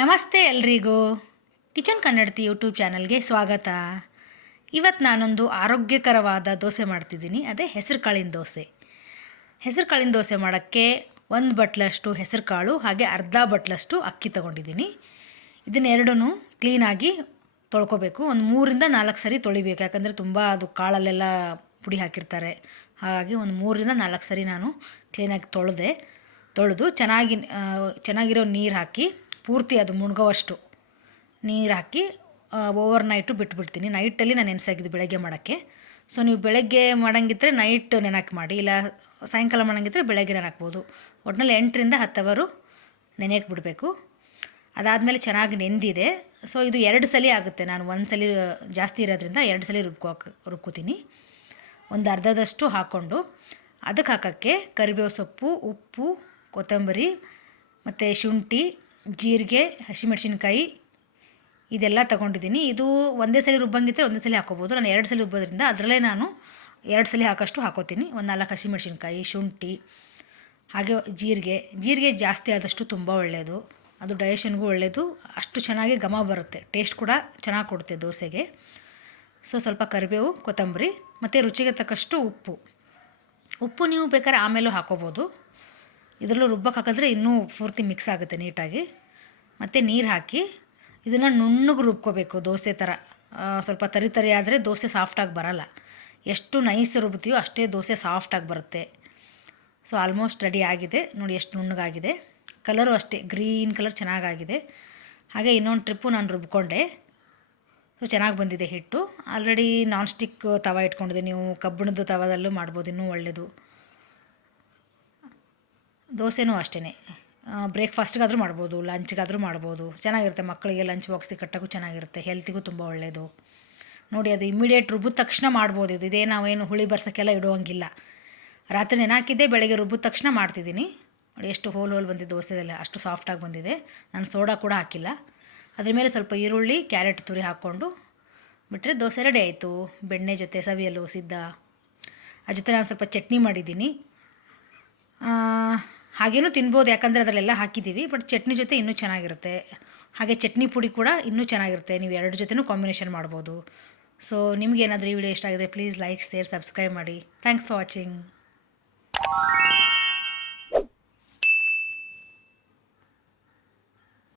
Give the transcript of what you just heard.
ನಮಸ್ತೆ ಎಲ್ರಿಗೂ. ಕಿಚನ್ ಕನ್ನಡತಿ ಯೂಟ್ಯೂಬ್ ಚಾನಲ್ಗೆ ಸ್ವಾಗತ. ಇವತ್ತು ನಾನೊಂದು ಆರೋಗ್ಯಕರವಾದ ದೋಸೆ ಮಾಡ್ತಿದ್ದೀನಿ. ಅದೇ ಹೆಸರು ಕಾಳಿನ ದೋಸೆ. ಹೆಸರು ಕಾಳಿನ ದೋಸೆ ಮಾಡೋಕ್ಕೆ ಒಂದು ಬಟ್ಲಷ್ಟು ಹೆಸರು ಕಾಳು ಹಾಗೆ ಅರ್ಧ ಬಟ್ಲಷ್ಟು ಅಕ್ಕಿ ತೊಗೊಂಡಿದ್ದೀನಿ. ಇದನ್ನೆರಡೂ ಕ್ಲೀನಾಗಿ ತೊಳ್ಕೊಬೇಕು. ಒಂದು ಮೂರಿಂದ ನಾಲ್ಕು ಸರಿ ತೊಳಿಬೇಕು. ಯಾಕಂದರೆ ತುಂಬ ಅದು ಕಾಳಲ್ಲೆಲ್ಲ ಪುಡಿ ಹಾಕಿರ್ತಾರೆ. ಹಾಗಾಗಿ ಒಂದು ಮೂರಿಂದ ನಾಲ್ಕು ಸರಿ ನಾನು ಕ್ಲೀನಾಗಿ ತೊಳೆದೆ, ತೊಳೆದು ಚೆನ್ನಾಗಿ ಚೆನ್ನಾಗಿರೋ ನೀರು ಹಾಕಿ ಪೂರ್ತಿ ಅದು ಮುಣ್ಗೋವಷ್ಟು ನೀರು ಹಾಕಿ ಓವರ್ ನೈಟು ಬಿಟ್ಬಿಡ್ತೀನಿ. ನೈಟಲ್ಲಿ ನಾನು ನೆನೆಸಾಗಿದ್ದು ಬೆಳಗ್ಗೆ ಮಾಡೋಕ್ಕೆ. ಸೊ ನೀವು ಬೆಳಗ್ಗೆ ಮಾಡೋಂಗಿದ್ರೆ ನೈಟ್ ನೆನಕ್ಕೆ ಮಾಡಿ, ಇಲ್ಲ ಸಾಯಂಕಾಲ ಮಾಡೋಂಗಿದ್ರೆ ಬೆಳಗ್ಗೆ ನೆನಕ್ಬೋದು. ಒಟ್ನಲ್ಲಿ ಎಂಟರಿಂದ ಹತ್ತು ಅವರು ನೆನೆಯಕ್ಕೆ ಬಿಡಬೇಕು. ಅದಾದಮೇಲೆ ಚೆನ್ನಾಗಿ ನೆಂದಿದೆ. ಸೊ ಇದು ಎರಡು ಸಲ ಆಗುತ್ತೆ. ನಾನು ಒಂದು ಸಲ ಜಾಸ್ತಿ ಇರೋದ್ರಿಂದ ಎರಡು ಸಲ ರುಬ್ಕೋ ರುಬ್ಕೋತೀನಿ. ಒಂದು ಅರ್ಧದಷ್ಟು ಹಾಕ್ಕೊಂಡು ಅದಕ್ಕೆ ಹಾಕೋಕ್ಕೆ ಕರಿಬೇವು ಸೊಪ್ಪು, ಉಪ್ಪು, ಕೊತ್ತಂಬರಿ, ಮತ್ತು ಶುಂಠಿ ಜೀರಿಗೆ, ಹಸಿಮೆಣಸಿನ್ಕಾಯಿ ಇದೆಲ್ಲ ತೊಗೊಂಡಿದ್ದೀನಿ. ಇದು ಒಂದೇ ಸಲ ರುಬ್ಬಂಗಿದ್ರೆ ಒಂದೇ ಸಲ ಹಾಕೋಬೋದು. ನಾನು ಎರಡು ಸಲ ರುಬ್ಬೋದ್ರಿಂದ ಅದರಲ್ಲೇ ನಾನು ಎರಡು ಸಲ ಹಾಕೋಷ್ಟು ಹಾಕೋತೀನಿ. ಒಂದು ನಾಲ್ಕು ಹಸಿಮೆಣಸಿನ್ಕಾಯಿ, ಶುಂಠಿ, ಹಾಗೆ ಜೀರಿಗೆ. ಜೀರಿಗೆ ಜಾಸ್ತಿ ಆದಷ್ಟು ತುಂಬ ಒಳ್ಳೆಯದು ಅದು ಡೈಜೆಷನ್ಗೂ ಒಳ್ಳೆಯದು ಅಷ್ಟು ಚೆನ್ನಾಗಿ ಘಮ ಬರುತ್ತೆ. ಟೇಸ್ಟ್ ಕೂಡ ಚೆನ್ನಾಗಿ ಕೊಡುತ್ತೆ ದೋಸೆಗೆ. ಸೊ ಸ್ವಲ್ಪ ಕರಿಬೇವು, ಕೊತ್ತಂಬರಿ ಮತ್ತು ರುಚಿಗೆ ತಕ್ಕಷ್ಟು ಉಪ್ಪು. ಉಪ್ಪು ನೀವು ಬೇಕಾದ್ರೆ ಆಮೇಲೂ ಹಾಕೋಬೋದು. ಇದರಲ್ಲೂ ರುಬ್ಬಕ್ಕೆ ಹಾಕಿದ್ರೆ ಇನ್ನೂ ಪೂರ್ತಿ ಮಿಕ್ಸ್ ಆಗುತ್ತೆ ನೀಟಾಗಿ. ಮತ್ತು ನೀರು ಹಾಕಿ ಇದನ್ನು ನುಣ್ಣಗೆ ರುಬ್ಕೋಬೇಕು ದೋಸೆ ಥರ ಸ್ವಲ್ಪ ತರಿ ತರಿ ಆದರೆ ದೋಸೆ ಸಾಫ್ಟಾಗಿ ಬರಲ್ಲ. ಎಷ್ಟು ನೈಸ್ ರುಬ್ತೀವೋ ಅಷ್ಟೇ ದೋಸೆ ಸಾಫ್ಟಾಗಿ ಬರುತ್ತೆ. ಸೊ ಆಲ್ಮೋಸ್ಟ್ ರೆಡಿ ಆಗಿದೆ. ನೋಡಿ ಎಷ್ಟು ನುಣ್ಣಗಾಗಿದೆ. ಕಲರು ಅಷ್ಟೇ ಗ್ರೀನ್ ಕಲರ್ ಚೆನ್ನಾಗಾಗಿದೆ. ಹಾಗೆ ಇನ್ನೊಂದು ಟ್ರಿಪ್ಪು ನಾನು ರುಬ್ಕೊಂಡೆ. ಸೊ ಚೆನ್ನಾಗಿ ಬಂದಿದೆ ಹಿಟ್ಟು. ಆಲ್ರೆಡಿ ನಾನ್ ಸ್ಟಿಕ್ ತವ ಇಟ್ಕೊಂಡಿದೆ ನೀವು ಕಬ್ಬಿಣದ ತವದಲ್ಲೂ ಮಾಡ್ಬೋದು, ಇನ್ನೂ ಒಳ್ಳೆಯದು ದೋಸೆನೂ ಅಷ್ಟೇ ಬ್ರೇಕ್ಫಾಸ್ಟ್ಗಾದರೂ ಮಾಡ್ಬೋದು, ಲಂಚ್ಗಾದರೂ ಮಾಡ್ಬೋದು. ಚೆನ್ನಾಗಿರುತ್ತೆ, ಮಕ್ಕಳಿಗೆ ಲಂಚ್ ಬಾಕ್ಸಿಗೆ ಕಟ್ಟೋಕ್ಕೂ ಚೆನ್ನಾಗಿರುತ್ತೆ, ಹೆಲ್ತಿಗೂ ತುಂಬ ಒಳ್ಳೆಯದು ನೋಡಿ, ಅದು ಇಮಿಡಿಯೇಟ್ ರುಬ್ಬಿದ ತಕ್ಷಣ ಮಾಡ್ಬೋದು ಇದು. ಇದೇ ನಾವೇನು ಹುಳಿ ಬರ್ಸೋಕ್ಕೆಲ್ಲ ಇಡುವಂಗಿಲ್ಲ. ರಾತ್ರಿ ನೆನಾಕಿದ್ದೆ, ಬೆಳಗ್ಗೆ ರುಬ್ಬಿದ ತಕ್ಷಣ ಮಾಡ್ತಿದ್ದೀನಿ. ನೋಡಿ, ಎಷ್ಟು ಹೋಲ್ ಹೋಲ್ ಬಂದಿದೆ ದೋಸೆದೆಲ್ಲ ಅಷ್ಟು ಸಾಫ್ಟಾಗಿ ಬಂದಿದೆ. ನಾನು ಸೋಡಾ ಕೂಡ ಹಾಕಿಲ್ಲ. ಅದ್ರ ಮೇಲೆ ಸ್ವಲ್ಪ ಈರುಳ್ಳಿ, ಕ್ಯಾರೆಟ್ ತುರಿ ಹಾಕ್ಕೊಂಡು ಬಿಟ್ಟರೆ ದೋಸೆ ರೆಡಿ ಆಯಿತು. ಬೆಣ್ಣೆ ಜೊತೆ, ಸವಿಯಲು ಸಿದ್ಧ. ಅದ್ರ ಜೊತೆ ನಾನು ಸ್ವಲ್ಪ ಚಟ್ನಿ ಮಾಡಿದ್ದೀನಿ. ಹಾಗೇನೂ ತಿನ್ಬೋದು, ಯಾಕಂದರೆ ಅದರಲ್ಲೆಲ್ಲ ಹಾಕಿದ್ದೀವಿ ಬಟ್ ಚಟ್ನಿ ಜೊತೆ ಇನ್ನೂ ಚೆನ್ನಾಗಿರುತ್ತೆ. ಹಾಗೆ ಚಟ್ನಿ ಪುಡಿ ಕೂಡ ಇನ್ನೂ ಚೆನ್ನಾಗಿರುತ್ತೆ. ನೀವು ಎರಡು ಜೊತೆನೂ ಕಾಂಬಿನೇಷನ್ ಮಾಡ್ಬೋದು. ಸೊ ನಿಮಗೇನಾದರೂ ಈ ವಿಡಿಯೋ ಇಷ್ಟ ಆಗಿದೆ ಪ್ಲೀಸ್ ಲೈಕ್ ಶೇರ್ ಸಬ್ಸ್ಕ್ರೈಬ್ ಮಾಡಿ. Thanks for watching